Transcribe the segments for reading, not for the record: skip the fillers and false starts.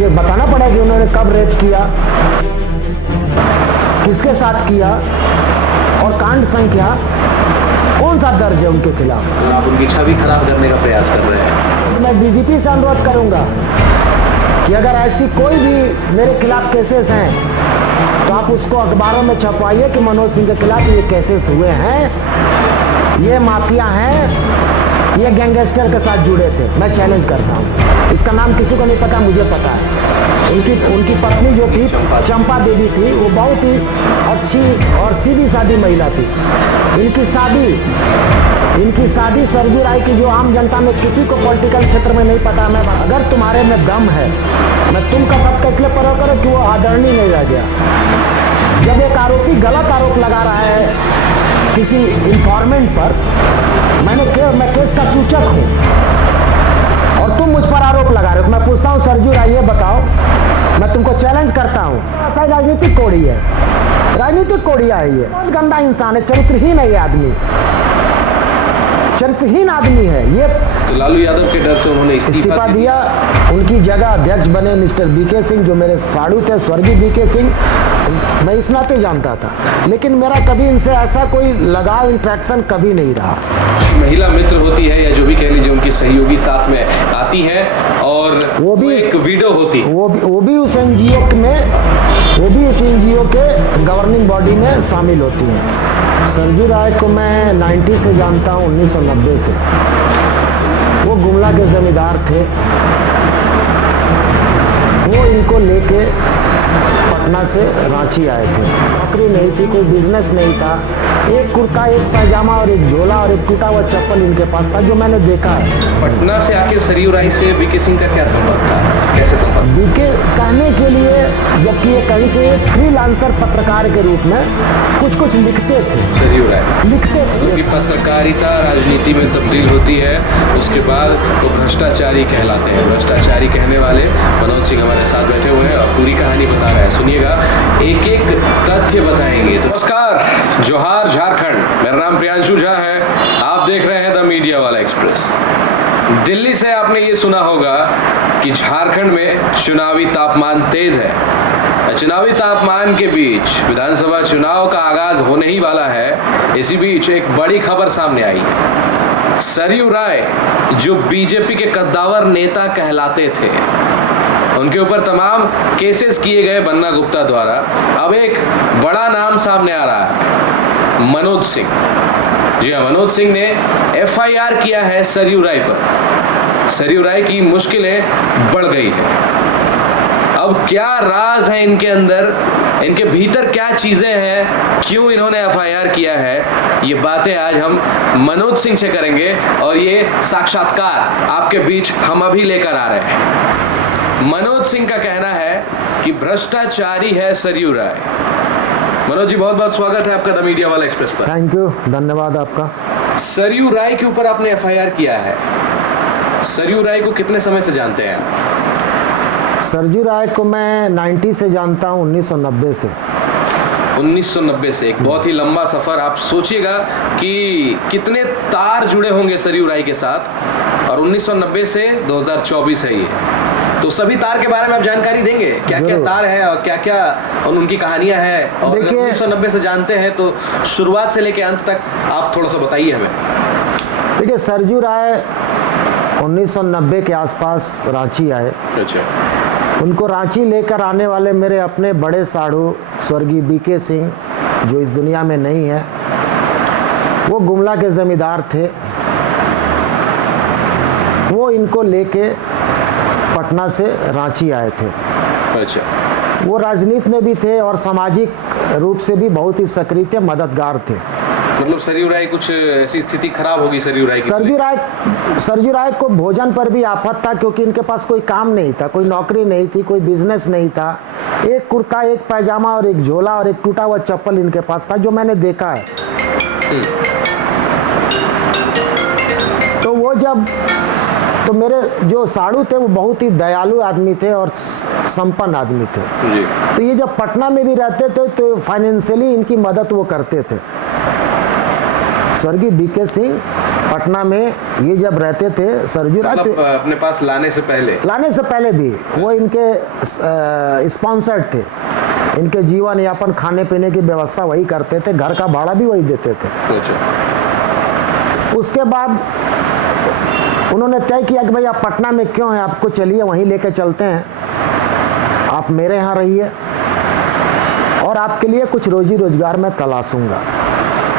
मुझे बताना पड़ा कि उन्होंने कब रेप किया, किसके साथ किया और कांड संख्या कौन सा दर्ज है उनके खिलाफ। आप उनकी छवि खराब करने का प्रयास कर रहे हैं। मैं डीजीपी से अनुरोध करूंगा कि अगर ऐसी कोई भी मेरे खिलाफ केसेस हैं तो आप उसको अखबारों में छपवाइए कि मनोज सिंह के खिलाफ ये केसेस हुए हैं, ये माफिया हैं, ये गैंगस्टर के साथ जुड़े थे। मैं चैलेंज करता हूँ। इसका नाम किसी को नहीं पता, मुझे पता है। उनकी पत्नी जो थी चंपा देवी थी, वो बहुत ही अच्छी और सीधी सादी महिला थी। इनकी शादी सरजू राय की, जो आम जनता में किसी को पॉलिटिकल क्षेत्र में नहीं पता। मैं अगर तुम्हारे में दम है, मैं तुमका सबका इसलिए परवाह करो कि वो आदरणीय नहीं रह गया। जब एक आरोपी गलत आरोप लगा रहा है किसी इंफॉर्मेंट पर, मैं केस का सूचक हूँ और तुम मुझ पर आरोप लगा रहे हो। मैं पूछता हूँ सरजू राय, ये बताओ, मैं तुमको चैलेंज करता हूँ, ऐसा राजनीतिक कोड़ी है, राजनीतिक कोड़िया है ये। बहुत गंदा इंसान है, चरित्रहीन है ये आदमी, चरित्रहीन आदमी है ये। तो लालू यादव के डर से उन्होंने इस्तीफा दिया। उनकी जगह अध्यक्ष बने मिस्टर बीके सिंह, जो मेरे साड़ू थे, स्वर्गीय बीके सिंह। मैं इस नाते जानता था, लेकिन मेरा कभी इनसे ऐसा कोई लगाव, इंट्रैक्शन कभी नहीं रहा। महिला मित्र होती है या जो भी कह लीजिए, उनकी सहयोगी साथ में आती है और वो भी एक वीडियो होती है, वो भी उस एनजीओ में, वो भी इस एनजीओ के गवर्निंग बॉडी में शामिल होती हैं। सरजू राय को मैं 90 से जानता हूँ, 1990 से। वो गुमला के जमींदार थे। वो इनको लेके पटना से रांची आए थे। नौकरी नहीं थी, कोई बिजनेस नहीं था। एक कुर्ता, एक पैजामा और एक झोला और एक टूटा हुआ चप्पल इनके पास था, जो मैंने देखा है। पटना से आखिर सरयू राय से बीके सिंह का क्या संपर्क था, कैसे संपर्क? बीके कहने के लिए, जबकि ये कहीं से एक फ्रीलांसर पत्रकार के रूप में कुछ लिखते थे। सरयू राय लिखते थे। उनकी पत्रकारिता राजनीति में तब्दील होती है, उसके बाद वो भ्रष्टाचारी कहलाते हैं। भ्रष्टाचारी कहने वाले मनोज सिंह हमारे साथ बैठे हुए हैं और पूरी कहानी बता रहे हैं। सुनिएगा, एक एक तथ्य बताएंगे। तो नमस्कार, जोहार झारखंड। मेरा नाम प्रियांशु झा है, आप देख रहे हैं द मीडिया वाला एक्सप्रेस। दिल्ली से आपने ये सुना होगा कि झारखंड में चुनावी तापमान तेज है। चुनावी तापमान के बीच विधानसभा चुनाव का आगाज होने ही वाला है। इसी बीच एक बड़ी खबर सामने आई है। सरयू राय, जो बीजेपी के कद्दावर नेता कहलाते थे, उनके ऊपर तमाम केसेस किए गए बन्ना गुप्ता द्वारा। अब एक बड़ा नाम सामने आ रहा है, मनोज सिंह। जी हाँ, मनोज सिंह ने एफआईआर किया है सरयू राय पर। सरयू राय की मुश्किलें बढ़ गई है। अब क्या राज है इनके अंदर, इनके भीतर क्या चीजें हैं, क्यों इन्होंने एफआईआर किया है, ये बातें आज हम मनोज सिंह से करेंगे और ये साक्षात्कार आपके बीच हम अभी लेकर आ रहे हैं। मनोज सिंह का कहना है कि भ्रष्टाचारी है सरयू राय। मनोज जी, बहुत बहुत स्वागत है आपका द मीडिया वाला एक्सप्रेस पर। थैंक यू, धन्यवाद आपका। सरयू राय के ऊपर आपने एफआईआर किया है। सरयू राय को कितने समय से जानते हैं? सरयू राय को मैं 90 से जानता हूँ, 1990 से। 1990 से, एक बहुत ही लंबा सफर। आप सोचिएगा कि कितने तार जुड़े होंगे सरयू राय के साथ। और 1990 से 2024 है ये, तो सभी तार के बारे में आप जानकारी देंगे, क्या क्या तार है और क्या क्या उनकी कहानियां हैं। और 1990 से जानते हैं तो शुरुआत से लेकर अंत तक आप थोड़ा सा बताइए हमें। देखिए, सरयू राय 1990 के आसपास रांची आए। अच्छा। उनको रांची लेकर आने वाले मेरे अपने बड़े साड़ू स्वर्गीय बीके सिंह, जो इस दुनिया में नहीं है, वो गुमला के जमींदार थे। वो इनको लेके पटना से रांची आए थे। अच्छा। वो राजनीति में भी थे और सामाजिक रूप से भी बहुत ही सक्रिय थे, मददगार थे। मतलब सरयू राय, कुछ ऐसी स्थिति खराब होगी सरयू राय की? सरयू राय को भोजन पर भी आफत था, क्योंकि इनके पास कोई काम नहीं था, कोई नौकरी नहीं थी, कोई बिजनेस नहीं था। एक कुर्ता, एक पैजामा और एक झोला और एक टूटा हुआ चप्पल इनके पास था, जो मैंने देखा है। तो वो जब, तो मेरे जो साड़ू थे वो बहुत ही दयालु आदमी थे और संपन्न आदमी थे जी। तो ये जब पटना में भी रहते थे तो फाइनेंशियली इनकी मदद वो करते थे। स्वर्गीय बीके सिंह पटना में ये जब रहते थे सरजू राय, मतलब अपने पास लाने से पहले भी वो इनके स्पॉन्सर्ड थे। इनके जीवन यापन, खाने पीने की व्यवस्था वही करते थे, घर का भाड़ा भी वही देते थे। अच्छा। उसके बाद उन्होंने तय किया कि भाई आप पटना में क्यों हैं, आपको चलिए वहीं लेके चलते हैं, आप मेरे यहाँ रहिए और आपके लिए कुछ रोजी रोजगार मैं तलाशूंगा।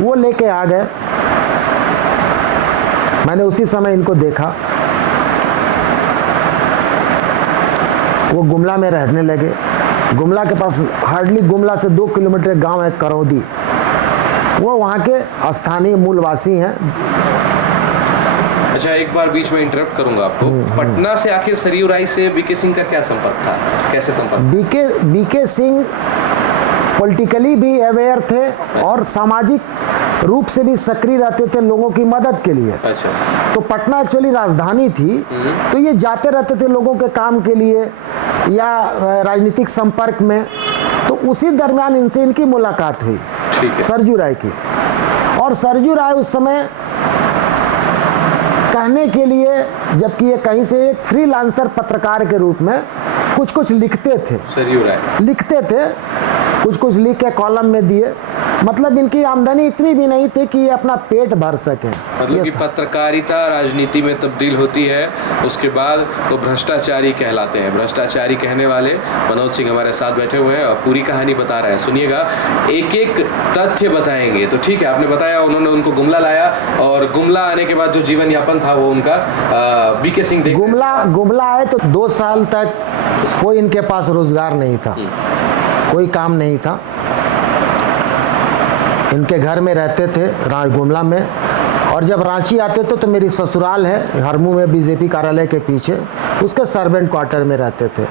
वो लेके आ गए। मैंने उसी समय इनको देखा, वो गुमला में रहने लगे। गुमला के पास हार्डली गुमला से 2 किलोमीटर गांव है करौदी, वो वहाँ के स्थानीय मूलवासी हैं। अच्छा, एक बार बीच में इंटरप्ट करूंगा आपको। पटना से आखिर सरयू राय से बीके सिंह का क्या संपर्क था, कैसे संपर्क? बीके सिंह पॉलिटिकली भी अवेयर थे और सामाजिक रूप से भी सक्रिय रहते थे लोगों की मदद के लिए। अच्छा। तो पटना एक्चुअली राजधानी थी, तो ये जाते रहते थे लोगों के काम के लिए या राजनीतिक संपर्क में। तो उसी दरमियान इनसे इनकी मुलाकात हुई सरजू राय की। और सरजू राय उस समय कहने के लिए, जबकि ये कहीं से एक फ्रीलांसर पत्रकार के रूप में कुछ लिखते थे, सरयू राय लिखते थे, कुछ लिख के कॉलम में दिए। मतलब इनकी आमदनी इतनी भी नहीं थी कि ये अपना पेट भर सके। मतलब कि पत्रकारिता राजनीति में तब्दील होती है, उसके बाद वो भ्रष्टाचारी कहलाते हैं। भ्रष्टाचारी कहने वाले मनोज सिंह हमारे साथ बैठे हुए हैं और पूरी कहानी बता रहे हैं। सुनिएगा, एक एक तथ्य बताएंगे। तो ठीक है, आपने बताया उन्होंने उनको गुमला लाया और गुमला आने के बाद जो जीवन यापन था वो उनका बीके सिंह गुमला आए तो 2 साल तक कोई इनके पास रोजगार नहीं था, कोई काम नहीं था। इनके घर में रहते थे गुमला में, और जब रांची आते थे तो मेरी ससुराल है हरमू में बीजेपी कार्यालय के पीछे, उसके सर्वेंट क्वार्टर में रहते थे।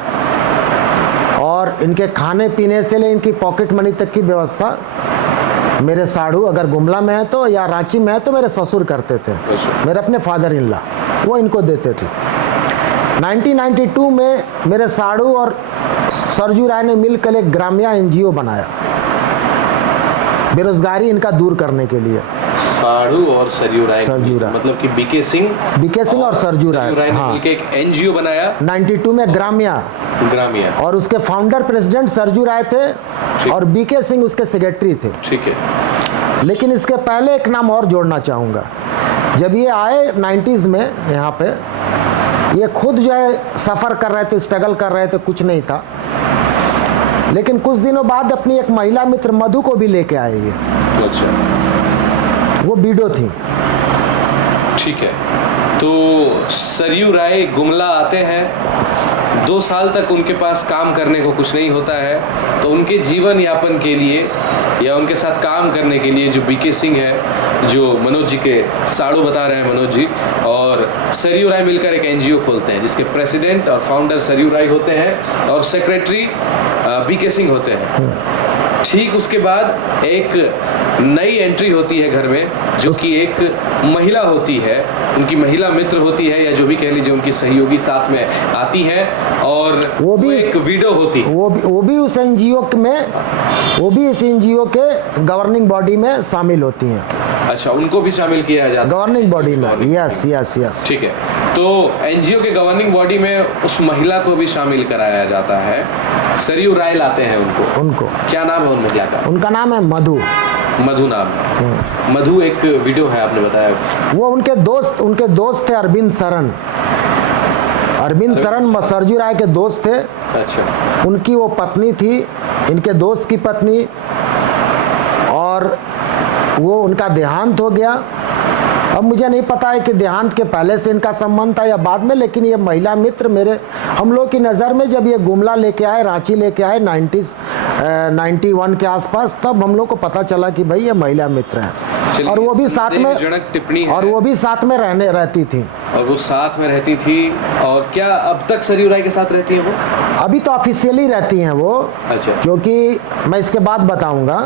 और इनके खाने पीने से ले इनकी पॉकेट मनी तक की व्यवस्था मेरे साढ़ू अगर गुमला में है तो या रांची में है तो मेरे ससुर करते थे, मेरे अपने फादर इन लॉ, वो इनको देते थे। 1992 में मेरे साढ़ू और सरजू राय ने मिलकर एक ग्राम्या एनजीओ बनाया बेरोजगारी इनका दूर करने के लिए। साढ़ू और सरयू राय, मतलब कि बीके सिंह और सरजू राय ने मिलकर एक एनजीओ बनाया 92 में, ग्राम्या। और उसके फाउंडर प्रेसिडेंट सरजू राय थे और बीके सिंह उसके सेक्रेटरी थे। ठीक है। लेकिन इसके पहले एक नाम और जोड़ना चाहूँगा। जब ये आए 90s में यहाँ पे, ये खुद जो है सफ़र कर रहे थे, स्ट्रगल कर रहे थे, कुछ नहीं था। लेकिन कुछ दिनों बाद अपनी एक महिला मित्र मधु को भी लेके आए ये। अच्छा। वो बीडो थी। ठीक है। तो सरयू राय गुमला आते हैं, 2 साल तक उनके पास काम करने को कुछ नहीं होता है, तो उनके जीवन यापन के लिए या उनके साथ काम करने के लिए जो बीके सिंह है, जो मनोज जी के साड़ू बता रहे हैं मनोज जी, और सरयू राय मिलकर एक एनजीओ खोलते हैं जिसके प्रेसिडेंट और फाउंडर सरयू राय होते हैं और सेक्रेटरी बीके सिंह होते हैं। ठीक उसके बाद एक नई एंट्री होती है घर में, जो कि एक महिला होती है, उनकी महिला मित्र होती है या जो भी कह लीजिए उनकी सहयोगी साथ में आती है, और वो भी एक विडो होती है। वो भी उस एनजीओ में, वो भी इस एनजीओ के गवर्निंग बॉडी में शामिल होती हैं। अच्छा, उनको भी शामिल किया जाता है गवर्निंग बॉडी में। यस। ठीक है। तो एनजीओ के गवर्निंग बॉडी में उस महिला को भी शामिल कराया जाता है। सरयू राय लाते हैं उनको। क्या नाम है उन महिला का? उनका नाम है मधु नाम है। मधु एक वीडियो है, आपने बताया। वो उनके दोस्त थे अरविंद शरण सरजू राय के दोस्त थे। अच्छा। उनकी वो पत्नी थी, इनके दोस्त की पत्नी, और वो उनका देहांत हो गया। अब मुझे नहीं पता है कि देहांत के पहले से इनका संबंध था या बाद में, लेकिन ये महिला मित्र हम लोग की नज़र में जब ये गुमला लेके आए, रांची लेके आए 91 के आसपास, तब हम लोग को पता चला कि भाई ये महिला मित्र हैं। और वो भी साथ में टिप्पणी, और वो भी साथ में रहती थी। और वो साथ में रहती थी। और क्या अब तक सरयू राय के साथ रहती है वो? अभी तो ऑफिशियली रहती हैं वो। अच्छा। क्योंकि मैं इसके बाद बताऊंगा।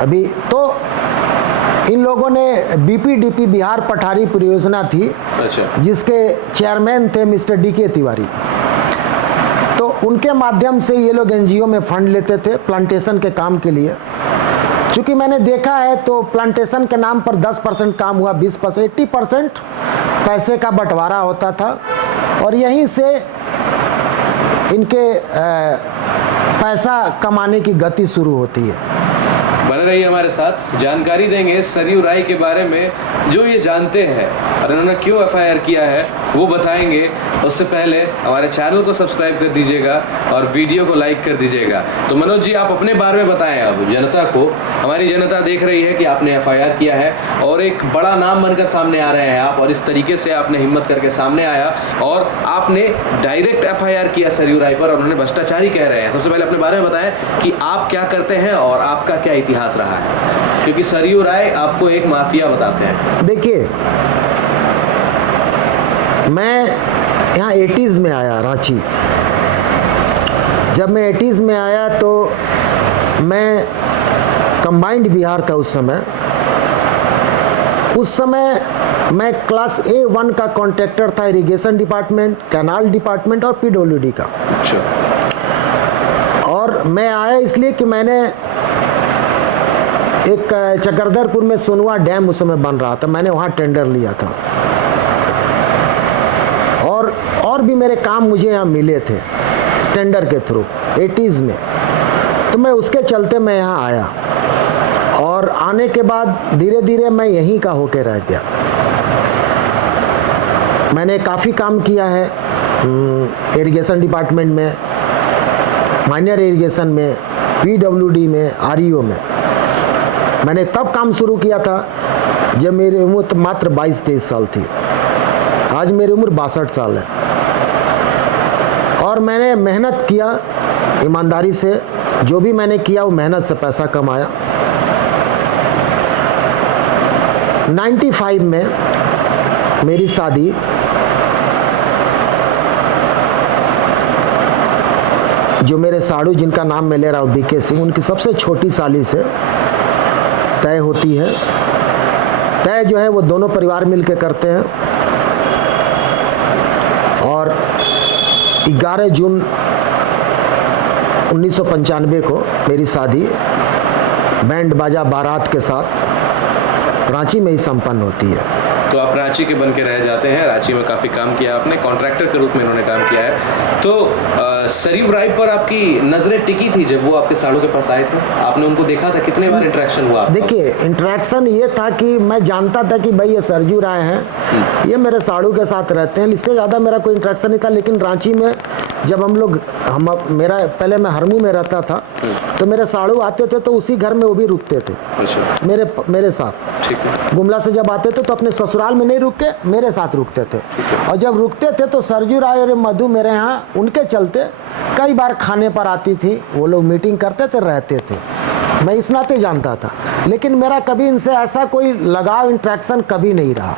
अभी तो इन लोगों ने बीपीडीपी बिहार पठारी परियोजना थी। अच्छा। जिसके चेयरमैन थे मिस्टर डीके तिवारी। तो उनके माध्यम से ये लोग एनजीओ में फंड लेते थे प्लांटेशन के काम के लिए। चूँकि मैंने देखा है तो प्लांटेशन के नाम पर 10% काम हुआ, 20%, 80% पैसे का बंटवारा होता था और यहीं से इनके पैसा कमाने की गति शुरू होती है। बने रहिए हमारे साथ, जानकारी देंगे सरयू राय के बारे में जो ये जानते हैं और इन्होंने क्यों एफआईआर किया है वो बताएंगे। उससे पहले हमारे चैनल को सब्सक्राइब कर दीजिएगा और वीडियो को लाइक कर दीजिएगा। तो मनोज जी, आप अपने बारे में बताएं अब जनता को। हमारी जनता देख रही है कि आपने एफआईआर किया है और एक बड़ा नाम बनकर सामने आ रहे हैं आप, और इस तरीके से आपने हिम्मत करके सामने आया और आपने डायरेक्ट एफआईआर किया सरयू राय पर और उन्होंने भ्रष्टाचारी कह रहे हैं। सबसे पहले अपने बारे में बताएं कि आप क्या करते हैं और आपका क्या इतिहास रहा है, क्योंकि सरयू राय आपको एक माफिया बताते हैं। देखिए, मैं यहाँ 80s में आया रांची। जब मैं 80s में आया तो मैं कंबाइंड बिहार था उस समय। उस समय मैं क्लास A1 का कॉन्ट्रैक्टर था, इरिगेशन डिपार्टमेंट, कैनाल डिपार्टमेंट और PWD का। अच्छा। और मैं आया इसलिए कि मैंने एक चकरधरपुर में सोनुआ डैम उस समय बन रहा था, मैंने वहाँ टेंडर लिया था और भी मेरे काम मुझे यहाँ मिले थे टेंडर के थ्रू 80s में। तो मैं उसके चलते मैं यहाँ आया और आने के बाद धीरे धीरे मैं यहीं का होके रह गया। मैंने काफ़ी काम किया है इरिगेशन डिपार्टमेंट में, माइनर इरिगेशन में, PWD में, REO में। मैंने तब काम शुरू किया था जब मेरी उम्र मात्र 22-23 साल थी। आज मेरी उम्र 62 साल है और मैंने मेहनत किया ईमानदारी से। जो भी मैंने किया वो मेहनत से पैसा कमाया। 95 में मेरी शादी जो मेरे साड़ू, जिनका नाम मैं ले रहा हूँ BK सिंह, उनकी सबसे छोटी साली से तय होती है। तय जो है वो दोनों परिवार मिलके करते हैं और 11 जून 1995 को मेरी शादी बैंड बाजा बारात के साथ रांची में ही संपन्न होती है। तो आप रांची के बन के रह जाते हैं। रांची में काफ़ी काम किया आपने, कॉन्ट्रैक्टर के रूप में इन्होंने काम किया है। तो सरयू राय पर आपकी नज़रें टिकी थी जब वो आपके साड़ू के पास आए थे? आपने उनको देखा था? कितने बार इंटरेक्शन हुआ आपका? देखिए, इंटरेक्शन ये था कि मैं जानता था कि भाई ये सरयू राय हैं, ये मेरे साड़ू के साथ रहते हैं। इससे ज़्यादा मेरा कोई इंटरेक्शन नहीं था। लेकिन रांची में जब मेरा पहले मैं हरमू में रहता था तो मेरे साड़ू आते थे तो उसी घर में वो भी रुकते थे। अच्छा। मेरे साथ। ठीक है। गुमला से जब आते थे तो अपने ससुराल में नहीं रुक के मेरे साथ रुकते थे। और जब रुकते थे तो सरयू राय और मधु मेरे यहाँ उनके चलते कई बार खाने पर आती थी। वो लोग मीटिंग करते थे, रहते थे, मैं इस नाते जानता था। लेकिन मेरा कभी इनसे ऐसा कोई लगाव, इंट्रैक्शन कभी नहीं रहा।